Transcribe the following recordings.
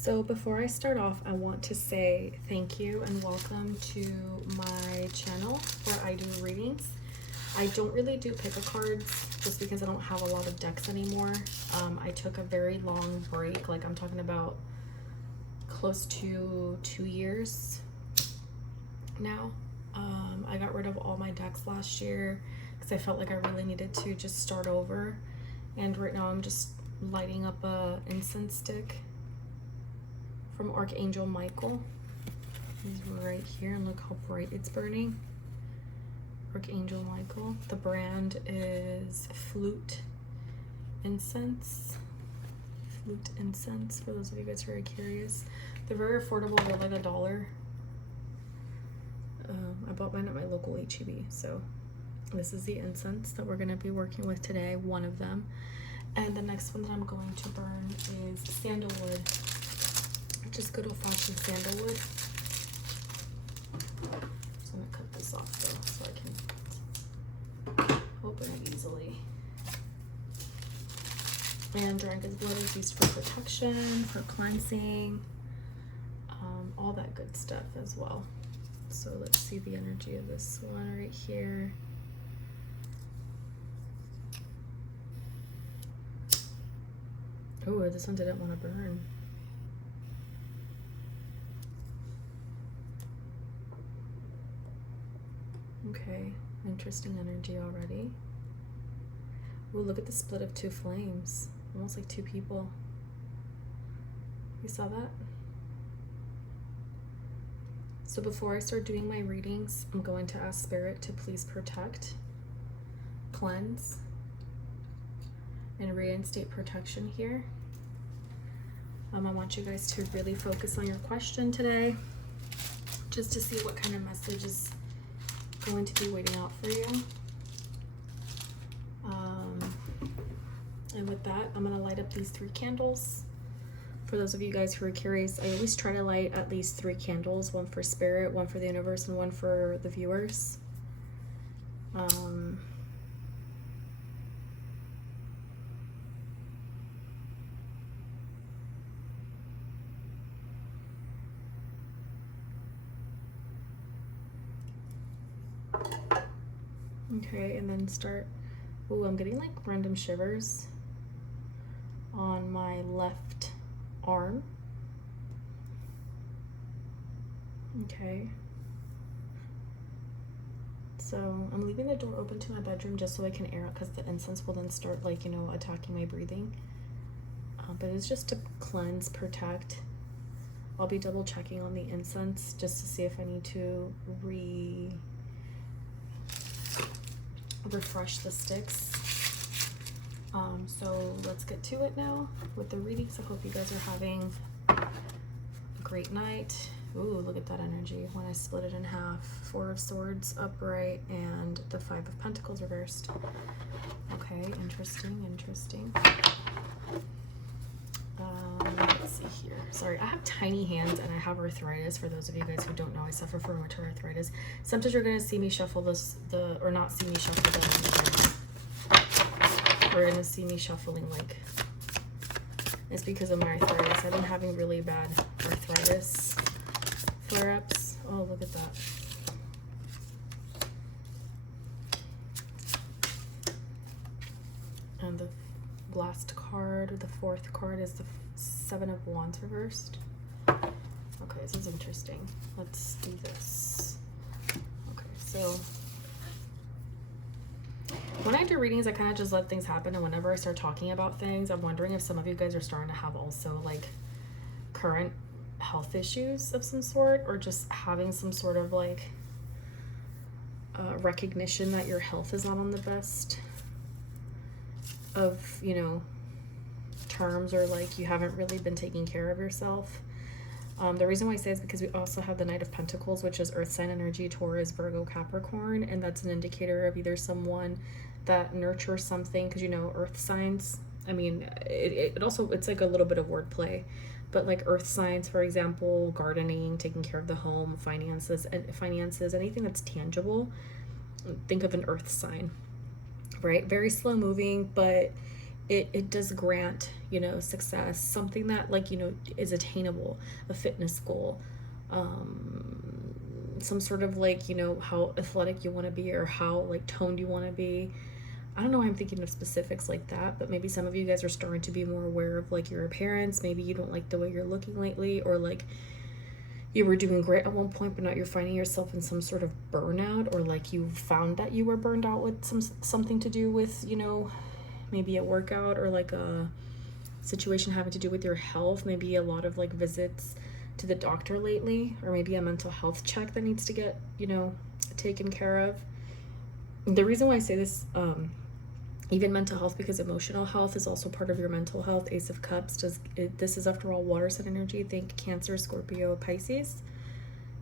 So before I start off, I want to say thank you and welcome to my channel where I do readings. I don't really do pick-a cards just because I don't have a lot of decks anymore. I took a very long break, like I'm talking about close to 2 years now. I got rid of all my decks last year because I felt like I really needed to just start over. And right now I'm just lighting up a incense stick from Archangel Michael. He's right here, and look how bright it's burning. Archangel Michael. The brand is Flute Incense. Flute Incense, for those of you guys who are curious. They're very affordable, they're like $1. I bought mine at my local HEB, so this is the incense that we're going to be working with today, one of them. And the next one that I'm going to burn is sandalwood. Just good old-fashioned sandalwood. So I'm gonna cut this off though, so I can open it easily. And dragon's blood is used for protection, for cleansing, all that good stuff as well. So let's see the energy of this one right here. Oh, this one didn't want to burn. Okay, interesting energy already. Ooh, look at the split of two flames. Almost like two people. You saw that? So before I start doing my readings, I'm going to ask Spirit to please protect, cleanse, and reinstate protection here. I want you guys to really focus on your question today, just to see what kind of message is going to be waiting out for you. And with that, I'm gonna light up these 3 candles. For those of you guys who are curious, I always try to light at least 3 candles, one for Spirit, one for the universe, and one for the viewers. Okay, and then start. Ooh, I'm getting like random shivers on my left arm. Okay. So I'm leaving the door open to my bedroom just so I can air it, because the incense will then start, like, you know, attacking my breathing. But it's just to cleanse, protect. I'll be double checking on the incense just to see if I need to refresh the sticks. So let's get to it now with the readings. I hope you guys are having a great night. Ooh, look at that energy when I split it in half. 4 of Swords upright and the 5 of Pentacles reversed. Okay, interesting. Let's see here. Sorry, I have tiny hands and I have arthritis. For those of you guys who don't know, I suffer from rheumatoid arthritis. Sometimes you're gonna see me shuffle or not see me shuffle the. You're gonna see me shuffling like. It's because of my arthritis. I've been having really bad arthritis flare-ups. Oh, look at that. And the last card, the 4th card, is the 7 of Wands reversed. Okay, this is interesting. Let's do this. Okay, so when I do readings, I kind of just let things happen, and whenever I start talking about things, I'm wondering if some of you guys are starting to have also like current health issues of some sort, or just having some sort of like recognition that your health is not on the best of, you know, terms, or like you haven't really been taking care of yourself. The reason why I say is because we also have the Knight of Pentacles, which is Earth sign energy, Taurus, Virgo, Capricorn, and that's an indicator of either someone that nurtures something, because, you know, Earth signs, I mean, it also, it's like a little bit of wordplay, but like Earth signs, for example, gardening, taking care of the home, finances, anything that's tangible, think of an Earth sign, right? Very slow moving, but it does grant, you know, success, something that, like, you know, is attainable, a fitness goal, some sort of, like, you know, how athletic you want to be or how, like, toned you want to be. I don't know why I'm thinking of specifics like that, but maybe some of you guys are starting to be more aware of, like, your appearance. Maybe you don't like the way you're looking lately, or like you were doing great at one point, but now you're finding yourself in some sort of burnout, or like you found that you were burned out with something to do with, you know, maybe a workout or like a situation having to do with your health. Maybe a lot of like visits to the doctor lately, or maybe a mental health check that needs to get, you know, taken care of. The reason why I say this, even mental health, because emotional health is also part of your mental health. Ace of Cups this is, after all, water sign energy. Think Cancer, Scorpio, Pisces.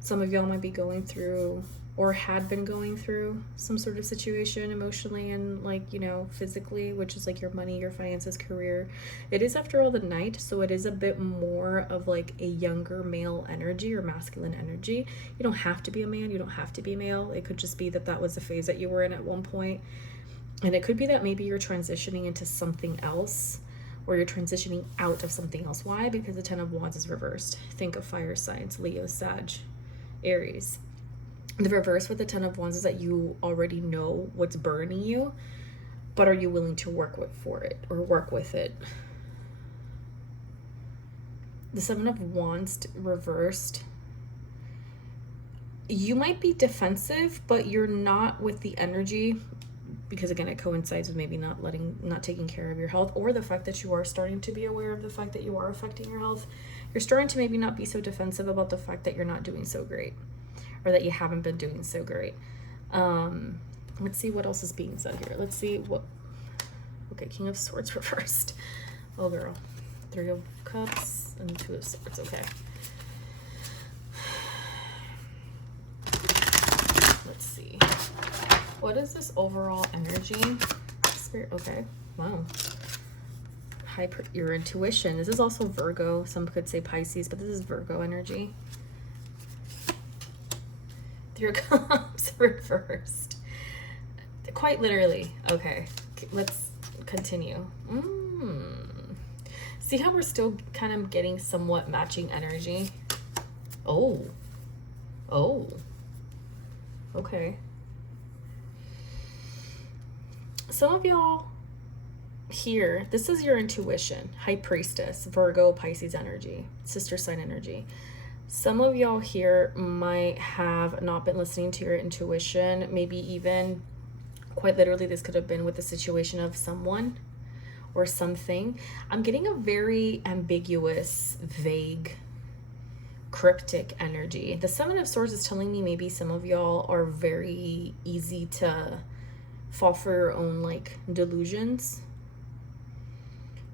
Some of y'all might be going through or had been going through some sort of situation emotionally and, like, you know, physically, which is like your money, your finances, career. It is, after all, the Knight, so it is a bit more of like a younger male energy or masculine energy. You don't have to be a man, you don't have to be male. It could just be that that was the phase that you were in at one point. And it could be that maybe you're transitioning into something else, or you're transitioning out of something else. Why? Because the Ten of Wands is reversed. Think of fire signs: Leo, Sag, Aries. The reverse with the Ten of Wands is that you already know what's burning you, but are you willing to work with it? The Seven of Wands reversed. You might be defensive, but you're not with the energy, because again, it coincides with maybe not taking care of your health, or the fact that you are starting to be aware of the fact that you are affecting your health. You're starting to maybe not be so defensive about the fact that you're not doing so great, or that you haven't been doing so great. Let's see what else is being said here. Let's see what, okay, King of Swords reversed. Oh girl. Three of Cups and Two of Swords. Okay. Let's see. What is this overall energy? Spirit. Okay. Wow. Your intuition. This is also Virgo. Some could say Pisces, but this is Virgo energy. Three of Cups reversed. Quite literally. Okay. Let's continue. See how we're still kind of getting somewhat matching energy? Oh. Okay. Some of y'all here, this is your intuition. High Priestess, Virgo, Pisces energy, sister sign energy. Some of y'all here might have not been listening to your intuition. Maybe even, quite literally, this could have been with the situation of someone or something. I'm getting a very ambiguous, vague, cryptic energy. The Seven of Swords is telling me maybe some of y'all are very easy to fall for your own, like, delusions.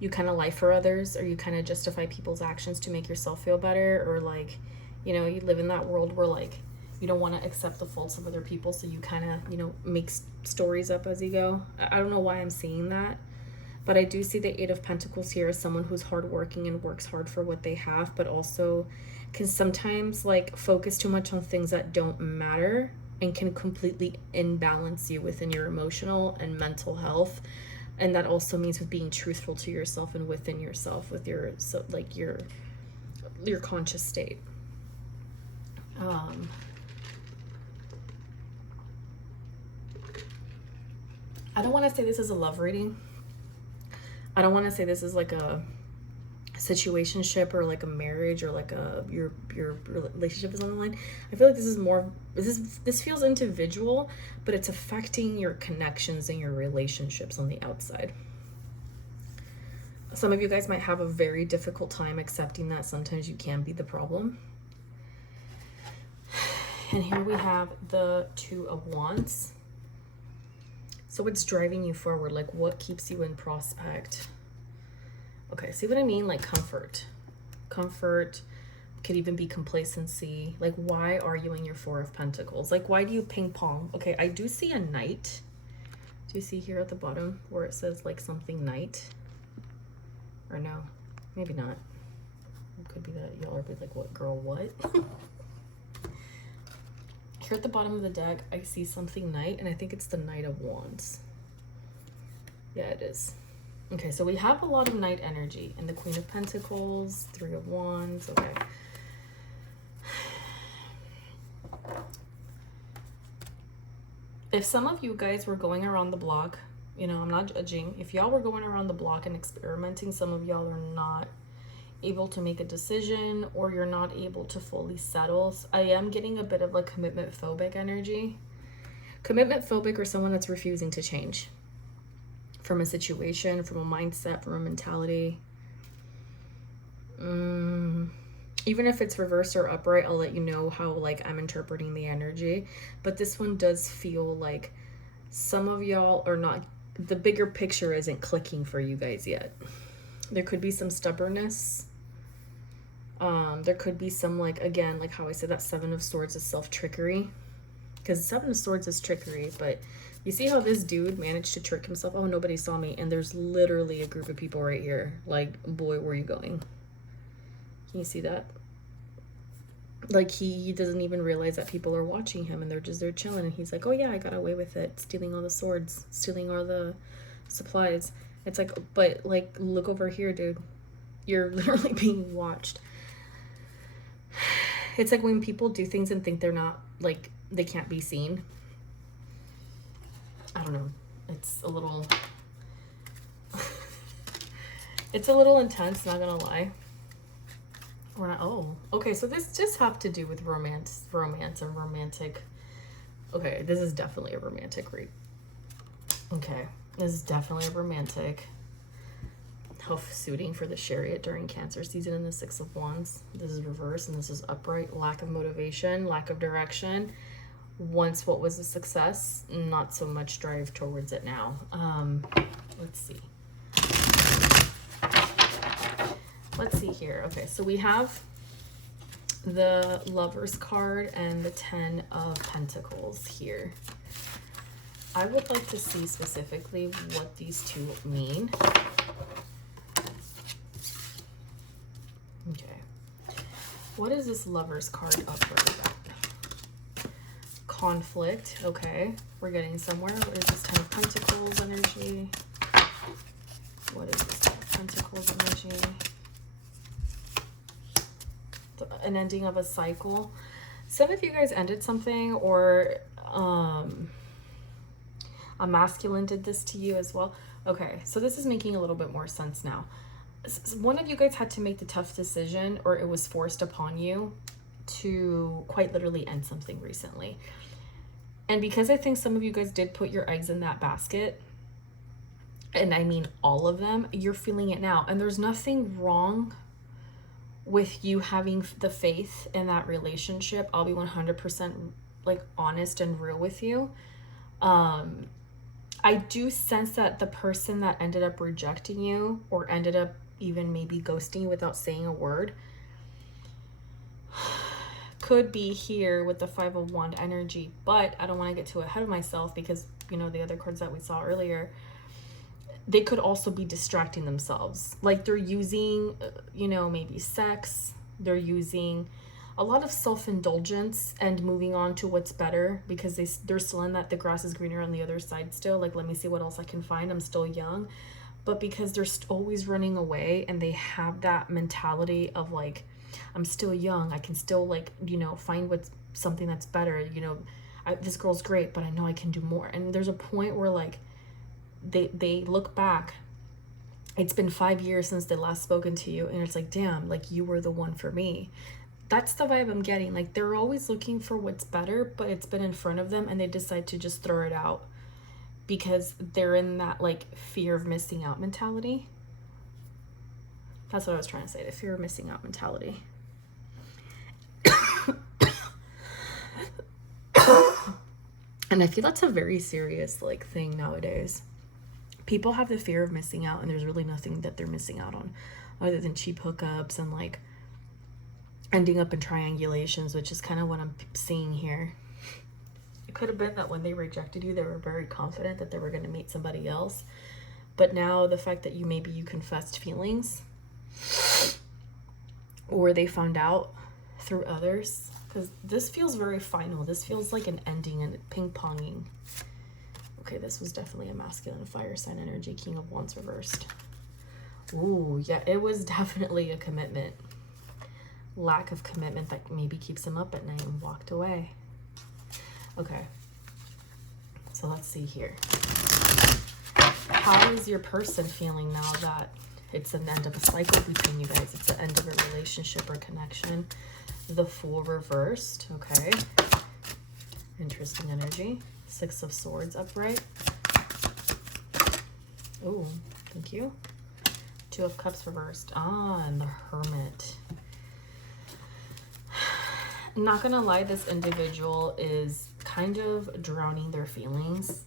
You kind of lie for others, or you kind of justify people's actions to make yourself feel better, or, like, you know, you live in that world where, like, you don't want to accept the faults of other people, so you kind of, you know, make stories up as you go. I don't know why I'm seeing that, but I do see the Eight of Pentacles here as someone who's hardworking and works hard for what they have, but also can sometimes, like, focus too much on things that don't matter, and can completely imbalance you within your emotional and mental health. And that also means with being truthful to yourself and within yourself, with your, so like, your conscious state. I don't want to say this is a love reading. I don't want to say this is like a situationship or like a marriage or like a your relationship is on the line. I feel like this is more, this feels individual, but it's affecting your connections and your relationships on the outside. Some of you guys might have a very difficult time accepting that sometimes you can be the problem. And here we have the Two of Wands. So what's driving you forward? Like, what keeps you in prospect? Okay, see what I mean? Like comfort. Comfort could even be complacency. Like, why are you in your Four of Pentacles? Like, why do you ping pong? Okay, I do see a knight. Do you see here at the bottom where it says like something knight? Or no, maybe not. It could be that y'all are like, what girl, what? Here at the bottom of the deck, I see something knight, and I think it's the Knight of Wands. Yeah, it is. Okay, so we have a lot of Knight energy and the Queen of Pentacles, Three of Wands. Okay. If some of you guys were going around the block, you know, I'm not judging. If y'all were going around the block and experimenting, some of y'all are not able to make a decision, or you're not able to fully settle. I am getting a bit of a commitment phobic energy. Commitment phobic, or someone that's refusing to change from a situation, from a mindset, from a mentality. Even if it's reversed or upright, I'll let you know how like I'm interpreting the energy. But this one does feel like some of y'all are not, the bigger picture isn't clicking for you guys yet. There could be some stubbornness. There could be some, like, again, like how I said that Seven of Swords is self-trickery. Because Seven of Swords is trickery, but you see how this dude managed to trick himself? Oh, nobody saw me. And there's literally a group of people right here. Like, boy, where are you going? Can you see that? Like, he doesn't even realize that people are watching him, and they're just there chilling. And he's like, oh, yeah, I got away with it. Stealing all the swords. Stealing all the supplies. It's like, but, like, look over here, dude. You're literally being watched. It's like when people do things and think they're not, like, they can't be seen. I don't know. It's a little... it's a little intense, not gonna lie. Oh, okay, so this just have to do with romance and romantic. Okay, this is definitely a romantic read. Okay, this is definitely a romantic. Health suiting for the Chariot during Cancer season and the Six of Wands. This is reverse and this is upright. Lack of motivation, lack of direction. Once what was a success, not so much drive towards it now. Let's see. Let's see here. Okay, so we have the Lovers card and the Ten of Pentacles here. I would like to see specifically what these two mean. Okay. What is this Lovers card upright about? Conflict. Okay. We're getting somewhere. What is this Ten of Pentacles energy? What is this Ten of Pentacles energy? An ending of a cycle. Some of you guys ended something, or a masculine did this to you as well. Okay, so this is making a little bit more sense now. One of you guys had to make the tough decision, or it was forced upon you to quite literally end something recently. And because I think some of you guys did put your eggs in that basket, and I mean all of them, you're feeling it now. And there's nothing wrong with you having the faith in that relationship. I'll be 100% like honest and real with you. I do sense that the person that ended up rejecting you, or ended up even maybe ghosting you without saying a word, could be here with the Five of Wands energy. But I don't want to get too ahead of myself, because, you know, the other cards that we saw earlier, they could also be distracting themselves. Like they're using, you know, maybe sex. They're using a lot of self-indulgence and moving on to what's better, because they're still in that the grass is greener on the other side still. Like, let me see what else I can find. I'm still young. But because they're always running away, and they have that mentality of like, I'm still young. I can still, like, you know, find what's something that's better. You know, this girl's great, but I know I can do more. And there's a point where like, they look back, it's been 5 years since they last spoken to you, and it's like, damn, like you were the one for me. That's the vibe I'm getting. Like they're always looking for what's better, but it's been in front of them, and they decide to just throw it out because they're in that like fear of missing out mentality. That's what I was trying to say, the fear of missing out mentality. And I feel that's a very serious like thing nowadays. People have the fear of missing out, and there's really nothing that they're missing out on other than cheap hookups and like ending up in triangulations, which is kind of what I'm seeing here. It could have been that when they rejected you, they were very confident that they were going to meet somebody else. But now the fact that maybe you confessed feelings, or they found out through others, because this feels very final. This feels like an ending and ping-ponging. Okay, this was definitely a masculine fire sign energy. King of Wands reversed. Ooh, yeah, it was definitely a commitment. Lack of commitment that maybe keeps him up at night and walked away. Okay. So let's see here. How is your person feeling now that it's an end of a cycle between you guys? It's the end of a relationship or connection. The Fool reversed. Okay. Interesting energy. Six of Swords upright. Ooh, thank you. Two of Cups reversed. Ah, and the Hermit. Not gonna lie, this individual is kind of drowning their feelings,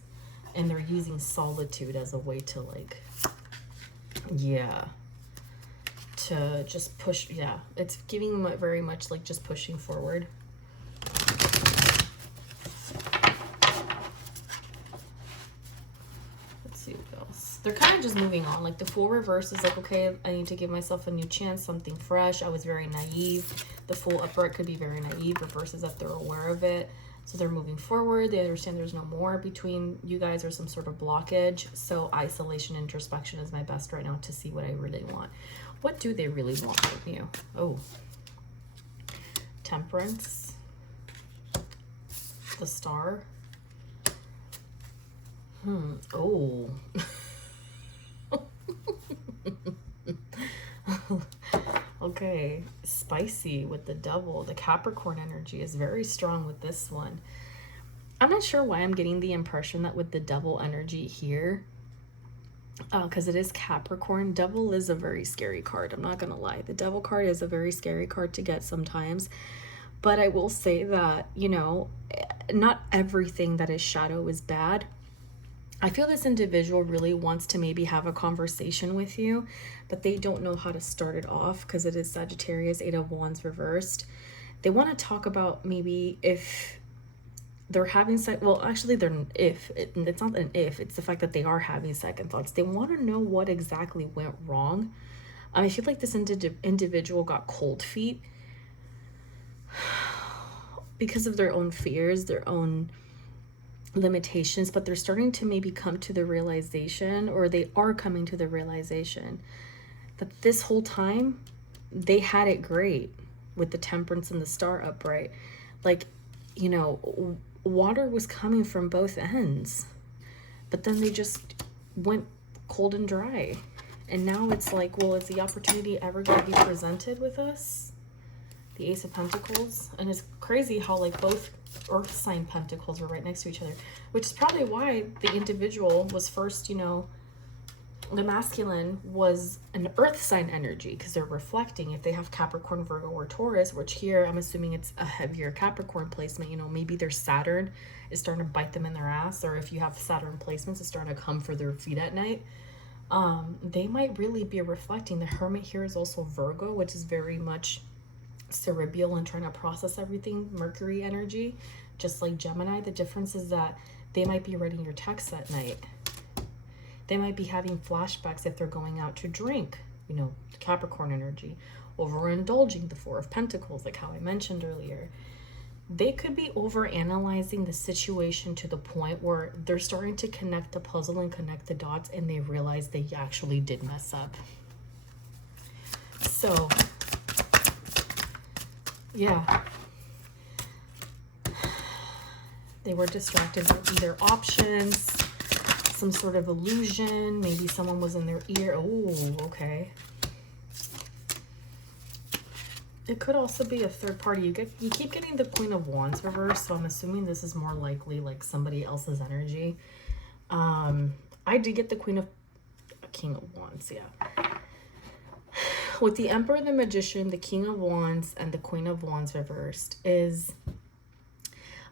and they're using solitude as a way to, like, yeah, to just push. Yeah, it's giving them very much like just pushing forward. Let's see what else. They're kind of just moving on. Like the Fool reverse is like, okay, I need to give myself a new chance, something fresh. I was very naive. The Fool upright could be very naive. Reverses that they're aware of it. So they're moving forward. They understand there's no more between you guys or some sort of blockage. So isolation, introspection is my best right now to see what I really want. What do they really want from you? Oh. Temperance. The Star. Oh. Okay, spicy with the Devil. The Capricorn energy is very strong with this one. I'm not sure why I'm getting the impression that with the Devil energy here, because it is Capricorn. Devil is a very scary card. I'm not gonna lie. The Devil card is a very scary card to get sometimes. But I will say that, you know, not everything that is shadow is bad. I feel this individual really wants to maybe have a conversation with you, but they don't know how to start it off because it is Sagittarius, Eight of Wands reversed. They want to talk about maybe if they're having well, actually it's not an if, it's the fact that they are having second thoughts. They want to know what exactly went wrong. I feel like this individual got cold feet because of their own fears, their own limitations, but they're starting to maybe come to the realization, or they are coming to the realization that this whole time they had it great with the Temperance and the Star upright. Like, you know, water was coming from both ends, but then they just went cold and dry. And now it's like, well, is the opportunity ever going to be presented with us? The Ace of Pentacles. And it's crazy how like both earth sign pentacles were right next to each other, which is probably why the individual was first, you know, the masculine was an earth sign energy, because they're reflecting. If they have Capricorn, Virgo, or Taurus, which here I'm assuming it's a heavier Capricorn placement, you know, maybe their Saturn is starting to bite them in their ass, or if you have Saturn placements, it's starting to come for their feet at night. They might really be reflecting. The Hermit here is also Virgo, which is very much cerebral and trying to process everything, Mercury energy, just like Gemini. The difference is that they might be writing your texts at night. They might be having flashbacks if they're going out to drink, you know, Capricorn energy, overindulging, the Four of Pentacles, like how I mentioned earlier. They could be overanalyzing the situation to the point where they're starting to connect the puzzle and connect the dots, and they realize they actually did mess up. So yeah, they were distracted by either options, some sort of illusion. Maybe someone was in their ear. Oh, okay. It could also be a third party. You keep getting the Queen of Wands reversed, so I'm assuming this is more likely like somebody else's energy. I did get the King of Wands, yeah. With the Emperor, the Magician, the King of Wands, and the Queen of Wands reversed is,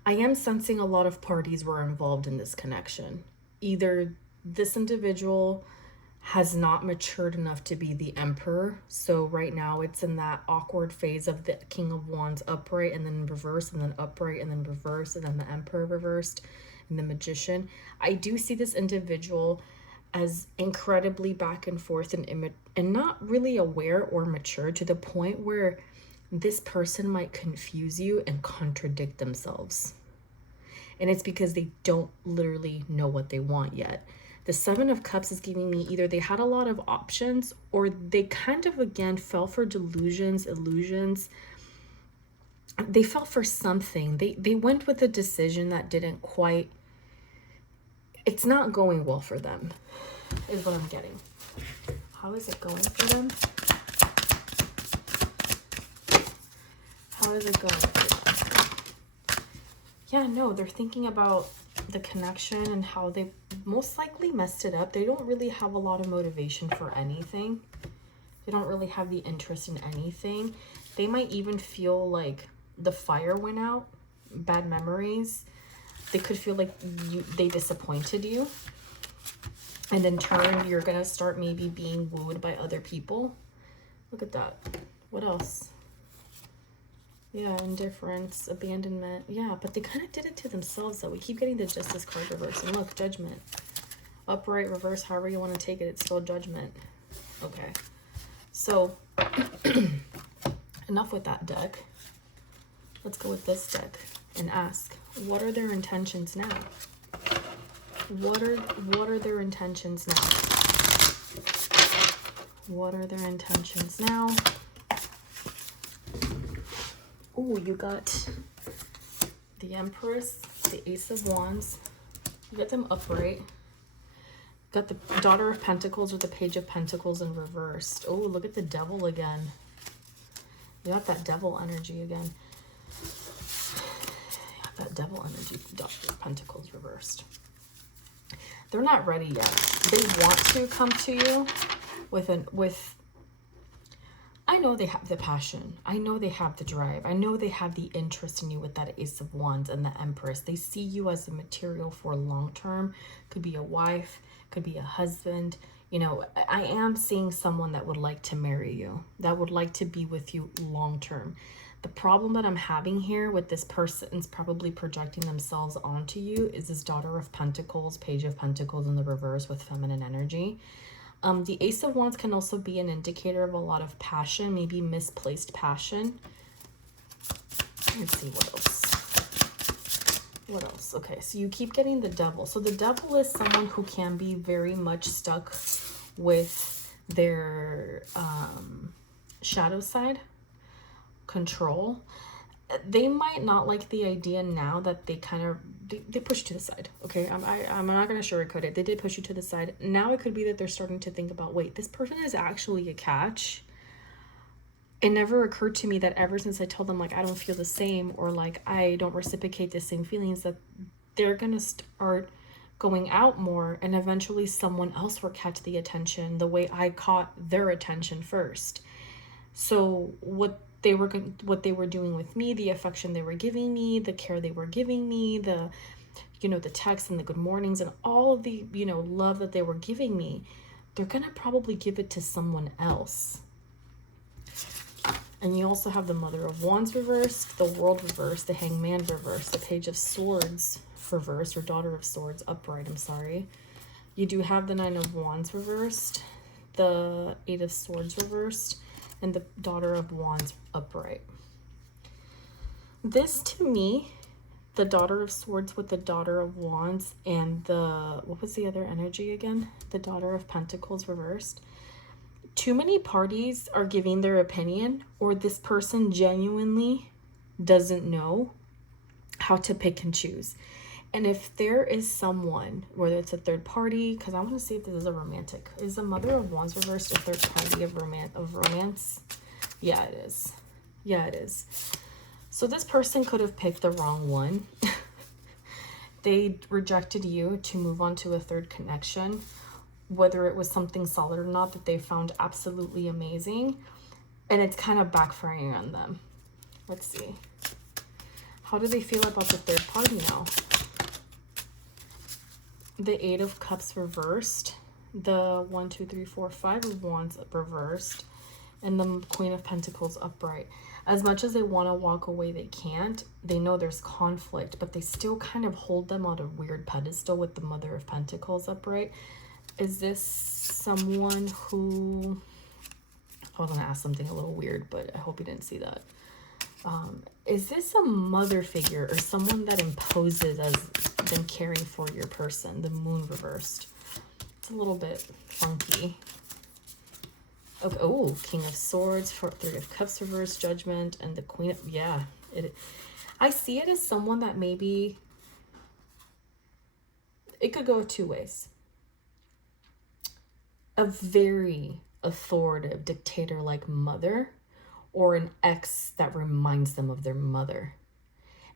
I am sensing a lot of parties were involved in this connection. Either this individual has not matured enough to be the Emperor, so right now it's in that awkward phase of the King of Wands upright and then reverse and then upright and then reverse and then the Emperor reversed and the Magician. I do see this individual as incredibly back and forth and not really aware or mature to the point where this person might confuse you and contradict themselves. And it's because they don't literally know what they want yet. The Seven of Cups is giving me either they had a lot of options, or they kind of, again, fell for delusions, illusions. They fell for something. They went with a decision that didn't quite, it's not going well for them, is what I'm getting. How is it going for them? How is it going for them? Yeah, no, they're thinking about the connection and how they most likely messed it up. They don't really have a lot of motivation for anything. They don't really have the interest in anything. They might even feel like the fire went out, bad memories. They could feel like they disappointed you. And in turn, you're going to start maybe being wooed by other people. Look at that. What else? Yeah, indifference, abandonment. Yeah, but they kind of did it to themselves, though. We keep getting the Justice card reverse. And look, Judgment. Upright, reverse, however you want to take it. It's still Judgment. Okay. So, enough with that deck. Let's go with this deck and ask, what are their intentions now? What are their intentions now? What are their intentions now? Oh, you got the Empress, the Ace of Wands. You got them upright. Got the Daughter of Pentacles or the Page of Pentacles in reversed. Oh, look at the Devil again. You got that Devil energy again. You got that Devil energy, Daughter of Pentacles reversed. They're not ready yet. They want to come to you with I know they have the passion. I know they have the drive. I know they have the interest in you with that Ace of Wands and the Empress. They see you as a material for long term. Could be a wife, could be a husband. You know, I am seeing someone that would like to marry you, that would like to be with you long term. The problem that I'm having here with this person's probably projecting themselves onto you is this Daughter of Pentacles, Page of Pentacles in the reverse with feminine energy. The Ace of Wands can also be an indicator of a lot of passion, maybe misplaced passion. Let's see what else. What else? Okay, so you keep getting the Devil. So the Devil is someone who can be very much stuck with their shadow side, control. They might not like the idea now that they kind of they push to the side. Okay, I'm not going to sugarcoat it. They did push you to the side. Now it could be that they're starting to think about, wait, this person is actually a catch. It never occurred to me that ever since I told them, like, I don't feel the same, or like I don't reciprocate the same feelings, that they're going to start going out more, and eventually someone else will catch the attention the way I caught their attention first. So what they were doing with me, the affection they were giving me, the care they were giving me, the, you know, the texts and the good mornings and all of the, you know, love that they were giving me, they're gonna probably give it to someone else. And you also have the Mother of Wands reversed, the World reversed, the Hangman reversed, the Page of Swords reversed, or Daughter of Swords upright, I'm sorry. You do have the Nine of Wands reversed, the Eight of Swords reversed, and the Daughter of Wands upright. This, to me, the Daughter of Swords with the Daughter of Wands and the, what was the other energy again? The Daughter of Pentacles reversed. Too many parties are giving their opinion, or this person genuinely doesn't know how to pick and choose. And if there is someone, whether it's a third party, because I want to see if this is a romantic. Is the Mother of Wands reversed a third party of romance? Yeah, it is. Yeah, it is. So this person could have picked the wrong one. They rejected you to move on to a third connection, whether it was something solid or not, that they found absolutely amazing. And it's kind of backfiring on them. Let's see. How do they feel about the third party now? The Eight of Cups reversed, the 1, 2, 3, 4, 5 of Wands reversed, and the Queen of Pentacles upright. As much as they want to walk away, they can't. They know there's conflict, but they still kind of hold them on a weird pedestal with the Mother of Pentacles upright. Is this someone who... I was going to ask something a little weird, but I hope you didn't see that. Is this a mother figure or someone that imposes as them caring for your person? The Moon reversed. It's a little bit funky. Okay. Oh, King of Swords, Three of Cups reverse, Judgment, and the Queen of, yeah. I see it as someone that maybe, it could go two ways. A very authoritative dictator-like mother, or an ex that reminds them of their mother.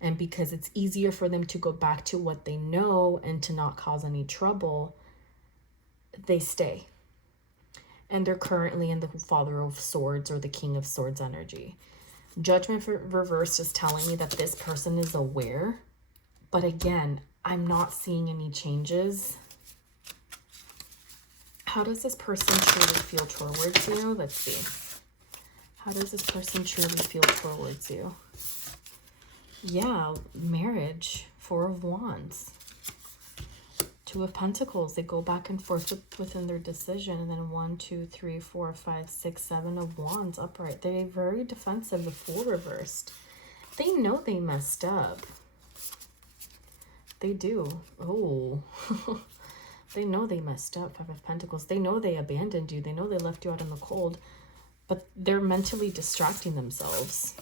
And because it's easier for them to go back to what they know and to not cause any trouble, they stay. And they're currently in the Father of Swords or the King of Swords energy. Judgment reversed is telling me that this person is aware. But again, I'm not seeing any changes. How does this person truly feel towards you? Let's see. How does this person truly feel towards you? Yeah, marriage, Four of Wands. Two of Pentacles, they go back and forth within their decision. And then 1, 2, 3, 4, 5, 6, 7 of Wands upright. They're very defensive, the Fool reversed. They know they messed up. They do. Oh, they know they messed up, Five of Pentacles. They know they abandoned you. They know they left you out in the cold. But they're mentally distracting themselves.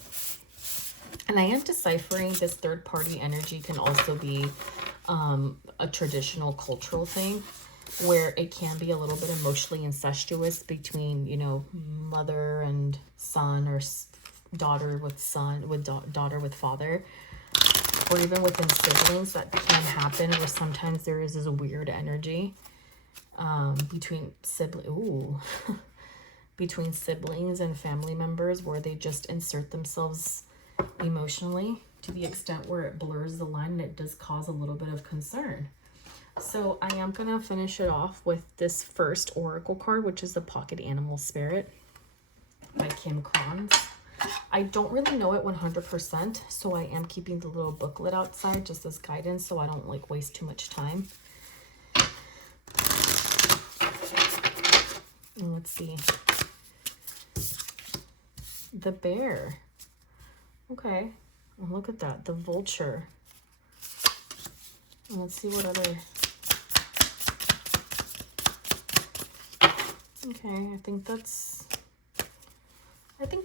And I am deciphering this third party energy can also be a traditional cultural thing where it can be a little bit emotionally incestuous between, you know, mother and son, or daughter with son, with daughter with father, or even within siblings. That can happen where sometimes there is this weird energy between between siblings and family members where they just insert themselves emotionally to the extent where it blurs the line, and it does cause a little bit of concern. So I am going to finish it off with this first oracle card, which is the Pocket Animal Spirit by Kim Kranz. I don't really know it 100%, so I am keeping the little booklet outside just as guidance so I don't like waste too much time. And let's see. The Bear. Okay, well, look at that. The Vulture. And let's see what other... Okay, I think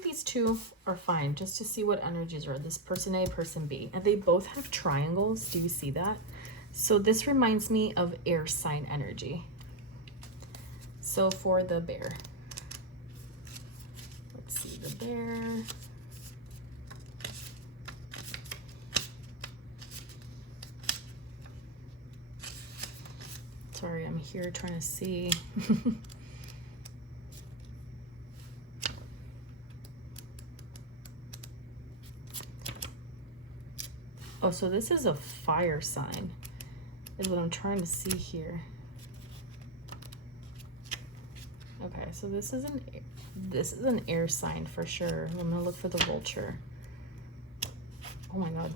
these two are fine, just to see what energies are. This person A, person B. And they both have triangles. Do you see that? So this reminds me of air sign energy. So for the Bear. Let's see the Bear. Sorry, I'm here trying to see. Oh, so this is a fire sign, is what I'm trying to see here. Okay, so this is an air sign for sure. I'm gonna look for the Vulture. Oh my god.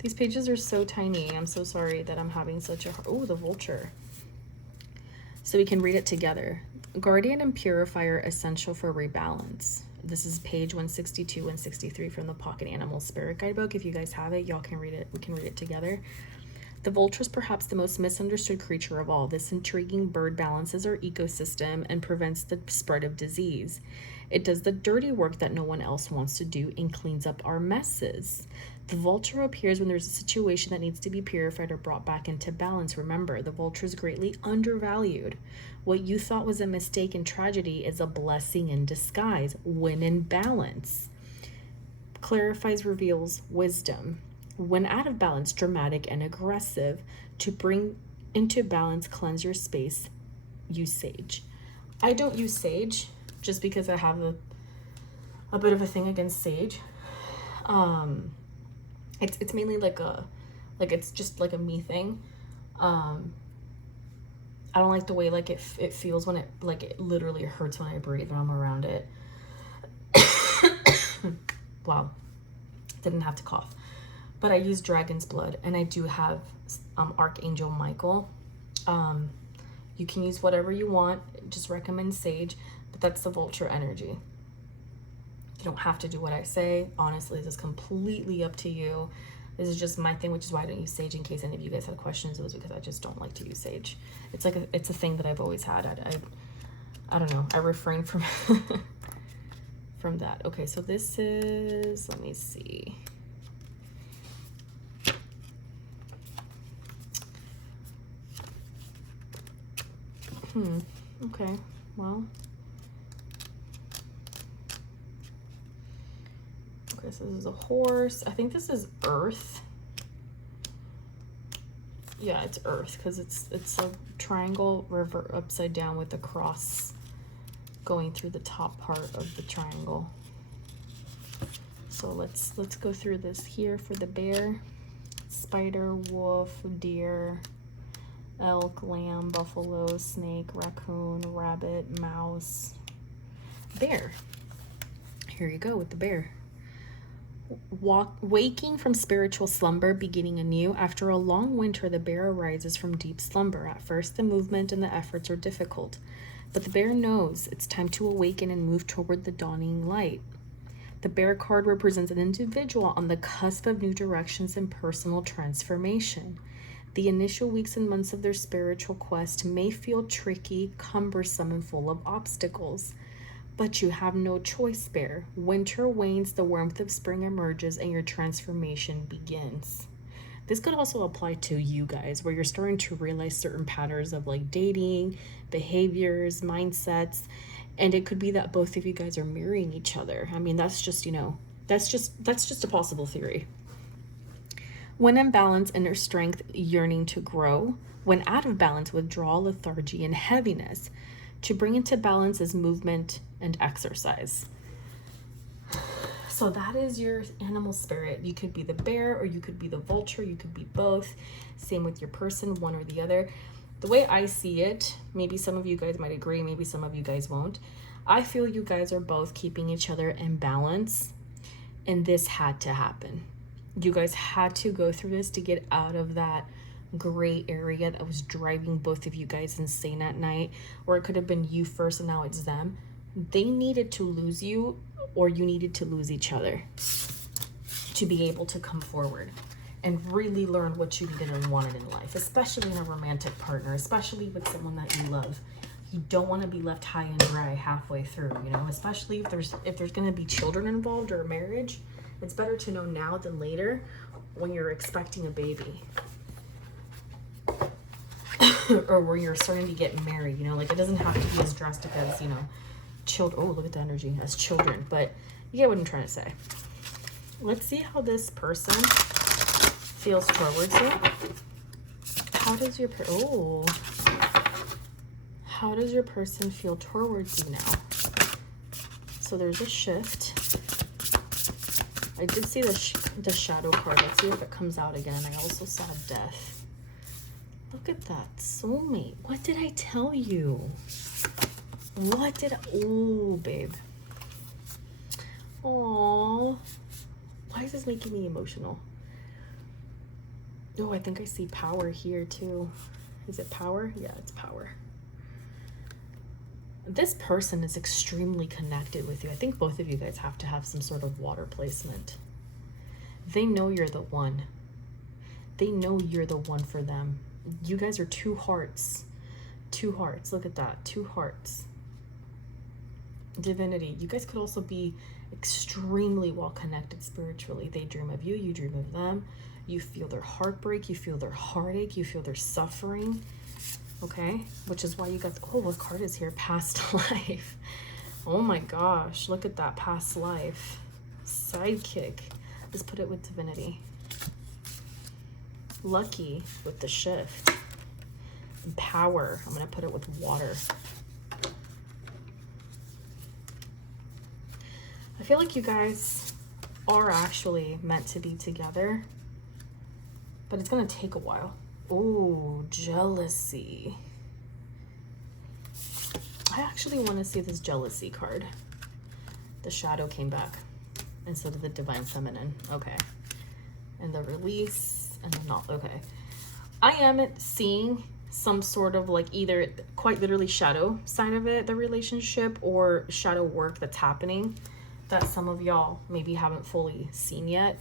These pages are so tiny. I'm so sorry that I'm having such a hard... Oh, the Vulture. So we can read it together. Guardian and Purifier, essential for rebalance. This is page 162, 163 from the Pocket Animal Spirit Guidebook. If you guys have it, y'all can read it. We can read it together. The vulture is perhaps the most misunderstood creature of all. This intriguing bird balances our ecosystem and prevents the spread of disease. It does the dirty work that no one else wants to do and cleans up our messes. The vulture appears when there's a situation that needs to be purified or brought back into balance. Remember, the vulture is greatly undervalued. What you thought was a mistake and tragedy is a blessing in disguise when in balance. Clarifies, reveals wisdom. When out of balance, dramatic and aggressive. To bring into balance, cleanse your space, use sage. I don't use sage just because I have a bit of a thing against sage. It's mainly it's just like a me thing. I don't like the way it feels when it literally hurts when I breathe when I'm around it. Wow, didn't have to cough. But I use Dragon's Blood, and I do have Archangel Michael. You can use whatever you want. Just recommend sage, but that's the vulture energy. You don't have to do what I say. Honestly, this is completely up to you. This is just my thing, which is why I don't use sage. In case any of you guys had questions, it was because I just don't like to use sage. It's like it's a thing that I've always had. I don't know. I refrain from from that. Okay, so this is, let me see. Okay, well. Okay, so this is a horse. I think this is earth. Yeah, it's earth because it's a triangle river upside down with a cross going through the top part of the triangle. So let's go through this here for the bear. Spider, wolf, deer, elk, lamb, buffalo, snake, raccoon, rabbit, mouse, bear. Here you go with the bear. Waking from spiritual slumber, beginning anew. After a long winter, the bear arises from deep slumber. At first, the movement and the efforts are difficult, but the bear knows it's time to awaken and move toward the dawning light. The bear card represents an individual on the cusp of new directions and personal transformation. The initial weeks and months of their spiritual quest may feel tricky, cumbersome, and full of obstacles. But you have no choice, bear. Winter wanes, the warmth of spring emerges, and your transformation begins. This could also apply to you guys, where you're starting to realize certain patterns of like dating, behaviors, mindsets, and it could be that both of you guys are mirroring each other. I mean, that's just, you know, that's just a possible theory. When in balance, inner strength, yearning to grow. When out of balance, withdrawal, lethargy, and heaviness. To bring into balance is movement and exercise. So that is your animal spirit. You could be the bear or you could be the vulture. You could be both. Same with your person, one or the other. The way I see it, maybe some of you guys might agree, maybe some of you guys won't. I feel you guys are both keeping each other in balance, and this had to happen. You guys had to go through this to get out of that gray area that was driving both of you guys insane at night, or it could have been you first and now it's them. They needed to lose you, or you needed to lose each other to be able to come forward and really learn what you needed and wanted in life, especially in a romantic partner, especially with someone that you love. You don't want to be left high and dry halfway through, you know, especially if there's going to be children involved or a marriage. It's better to know now than later when you're expecting a baby. Or where you're starting to get married, you know, like it doesn't have to be as drastic as, you know, children. Oh, look at the energy as children, but you get what I'm trying to say. Let's see how this person feels towards you. How does your how does your person feel towards you now? So there's a shift. I did see the shadow card. Let's see if it comes out again. I also saw death. Look at that, soulmate. What did I tell you? Oh, babe. Aww. Why is this making me emotional? Oh, I think I see power here too. Is it power? Yeah, it's power. This person is extremely connected with you. I think both of you guys have to have some sort of water placement. They know you're the one. They know you're the one for them. You guys are two hearts. Two hearts. Look at that. Two hearts. Divinity. You guys could also be extremely well connected spiritually. They dream of you. You dream of them. You feel their heartbreak. You feel their heartache. You feel their suffering. Okay? Which is why you got oh, what card is here? Past life. Oh my gosh. Look at that. Past life. Sidekick. Let's put it with divinity. Lucky with the shift. And power. I'm going to put it with water. I feel like you guys are actually meant to be together, but it's going to take a while. Oh, jealousy. I actually want to see this jealousy card. The shadow came back instead of the divine feminine. Okay. And the release. And then not okay. I am seeing some sort of like either quite literally shadow side of it, the relationship, or shadow work that's happening. that some of y'all maybe haven't fully seen yet.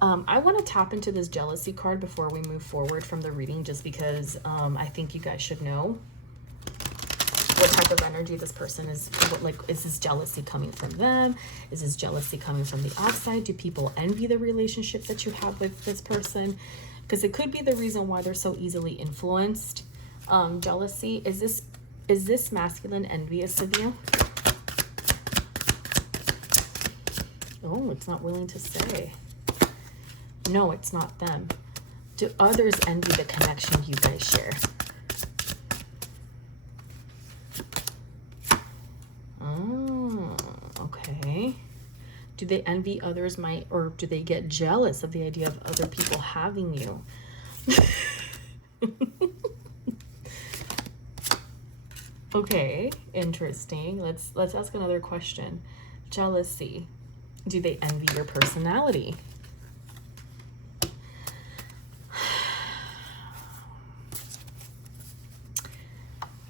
I want to tap into this jealousy card before we move forward from the reading, just because I think you guys should know what type of energy this person is. Like, is this jealousy coming from them? Is this jealousy coming from the outside? Do people envy the relationship that you have with this person? Because it could be the reason why they're so easily influenced. Jealousy, is this masculine envious of you? Oh, it's not willing to say. No, it's not them. Do others envy the connection you guys share? Oh, okay. Do they envy others or do they get jealous of the idea of other people having you? Okay, interesting. Let's ask another question. Jealousy. Do they envy your personality?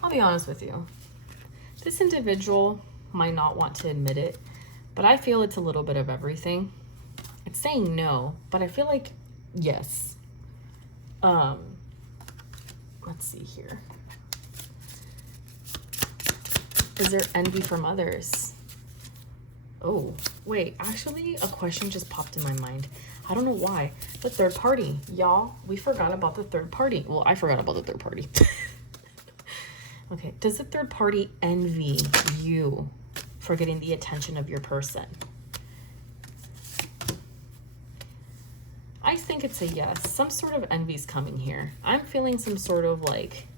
I'll be honest with you. This individual might not want to admit it, but I feel it's a little bit of everything. It's saying no, but I feel like yes. Let's see here. Is there envy from others? Oh, wait, actually a question just popped in my mind. I don't know why. The third party. Y'all, we forgot about the third party. Well, I forgot about the third party. Okay, does the third party envy you for getting the attention of your person? I think it's a yes. Some sort of envy's coming here. I'm feeling some sort of like,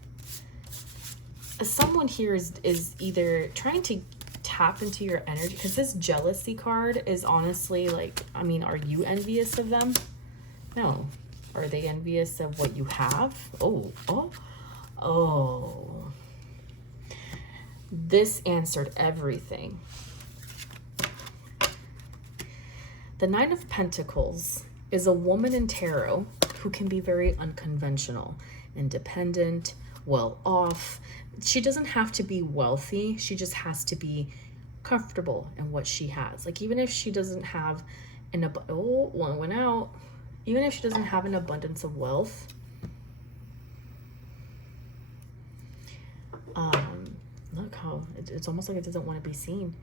someone here is either trying to tap into your energy, because this jealousy card is honestly like, I mean, are you envious of them? No. Are they envious of what you have? Oh. This answered everything. The Nine of Pentacles is a woman in tarot who can be very unconventional, independent, well off. She doesn't have to be wealthy. She just has to be comfortable in what she has. Like, even if she doesn't have one went out. Even if she doesn't have an abundance of wealth, look how it's almost like it doesn't want to be seen.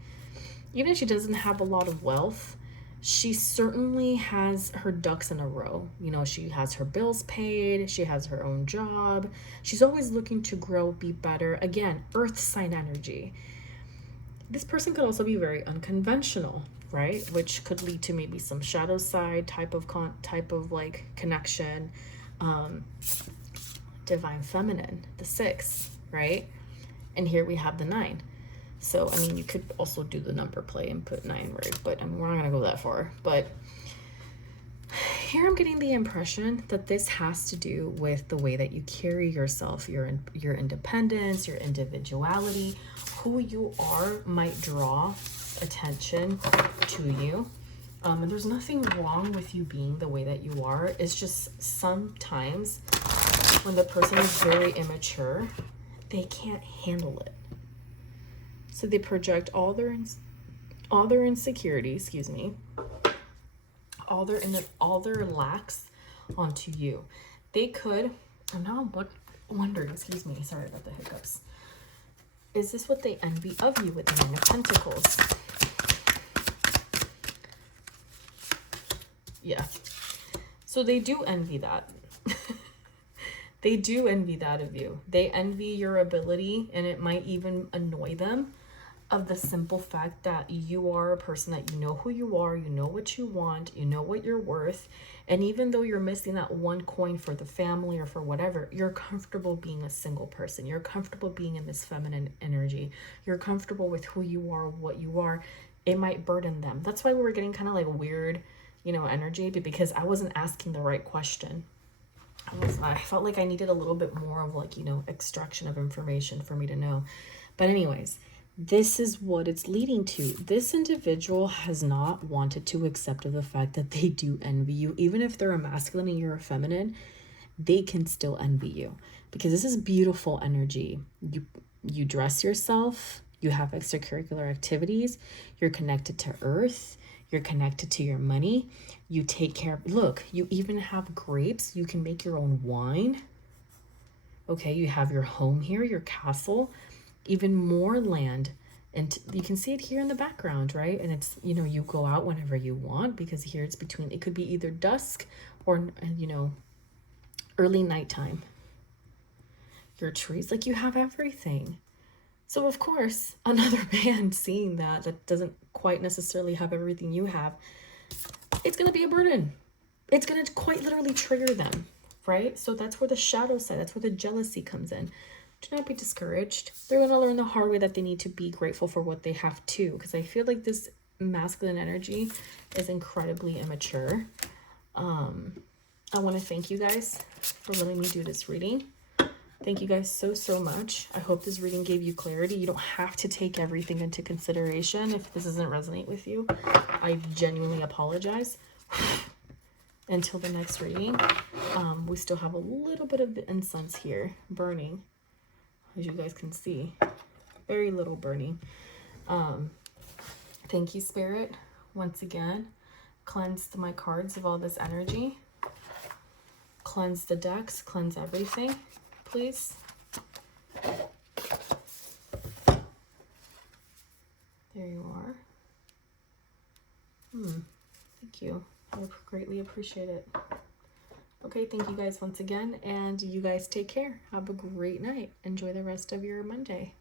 Even if she doesn't have a lot of wealth, she certainly has her ducks in a row. You know, she has her bills paid. She has her own job. She's always looking to grow, be better. Again, earth sign energy. This person could also be very unconventional, right? Which could lead to maybe some shadow side type of like connection. Divine feminine, the 6, right? And here we have the 9. So, I mean, you could also do the number play and put 9, right? But I mean, we're not going to go that far. But here I'm getting the impression that this has to do with the way that you carry yourself, your independence, your individuality. Who you are might draw attention to you. And there's nothing wrong with you being the way that you are. It's just sometimes when the person is very immature, they can't handle it. So they project all their insecurities, all their lacks onto you. They could, and now I'm wondering, sorry about the hiccups. Is this what they envy of you with the Nine of Pentacles? Yeah. So they do envy that. They do envy that of you. They envy your ability, and it might even annoy them, of the simple fact that you are a person that you know who you are, you know what you want, you know what you're worth. And even though you're missing that one coin for the family or for whatever, you're comfortable being a single person. You're comfortable being in this feminine energy. You're comfortable with who you are, what you are. It might burden them. That's why we're getting kind of like weird, energy, because I wasn't asking the right question. I felt like I needed a little bit more of like, extraction of information for me to know. But anyways, this is what it's leading to. This individual has not wanted to accept of the fact that they do envy you. Even if they're a masculine and you're a feminine, they can still envy you, because this is beautiful energy. You dress yourself, You have extracurricular activities. You're connected to earth. You're connected to your money. You take care of, look, you even have grapes. You can make your own wine. Okay, you have your home here, your castle, even more land. And you can see it here in the background, right? And it's, you know, you go out whenever you want, because here it's between, it could be either dusk or, you know, early nighttime. Your trees, like, you have everything. So of course, another man seeing that doesn't quite necessarily have everything you have, it's going to be a burden. It's going to quite literally trigger them, right? So that's where the shadow side, that's where the jealousy comes in. Do not be discouraged. They're going to learn the hard way that they need to be grateful for what they have too, because I feel like this masculine energy is incredibly immature. I want to thank you guys for letting me do this reading. Thank you guys so much. I hope this reading gave you clarity. You don't have to take everything into consideration if this doesn't resonate with you. I genuinely apologize. Until the next reading, we still have a little bit of the incense here burning, as you guys can see. Very little burning. Thank you, Spirit. Once again, cleanse my cards of all this energy. Cleanse the decks. Cleanse everything, please. There you are. Thank you. I would greatly appreciate it. Okay, thank you guys once again, and you guys take care. Have a great night. Enjoy the rest of your Monday.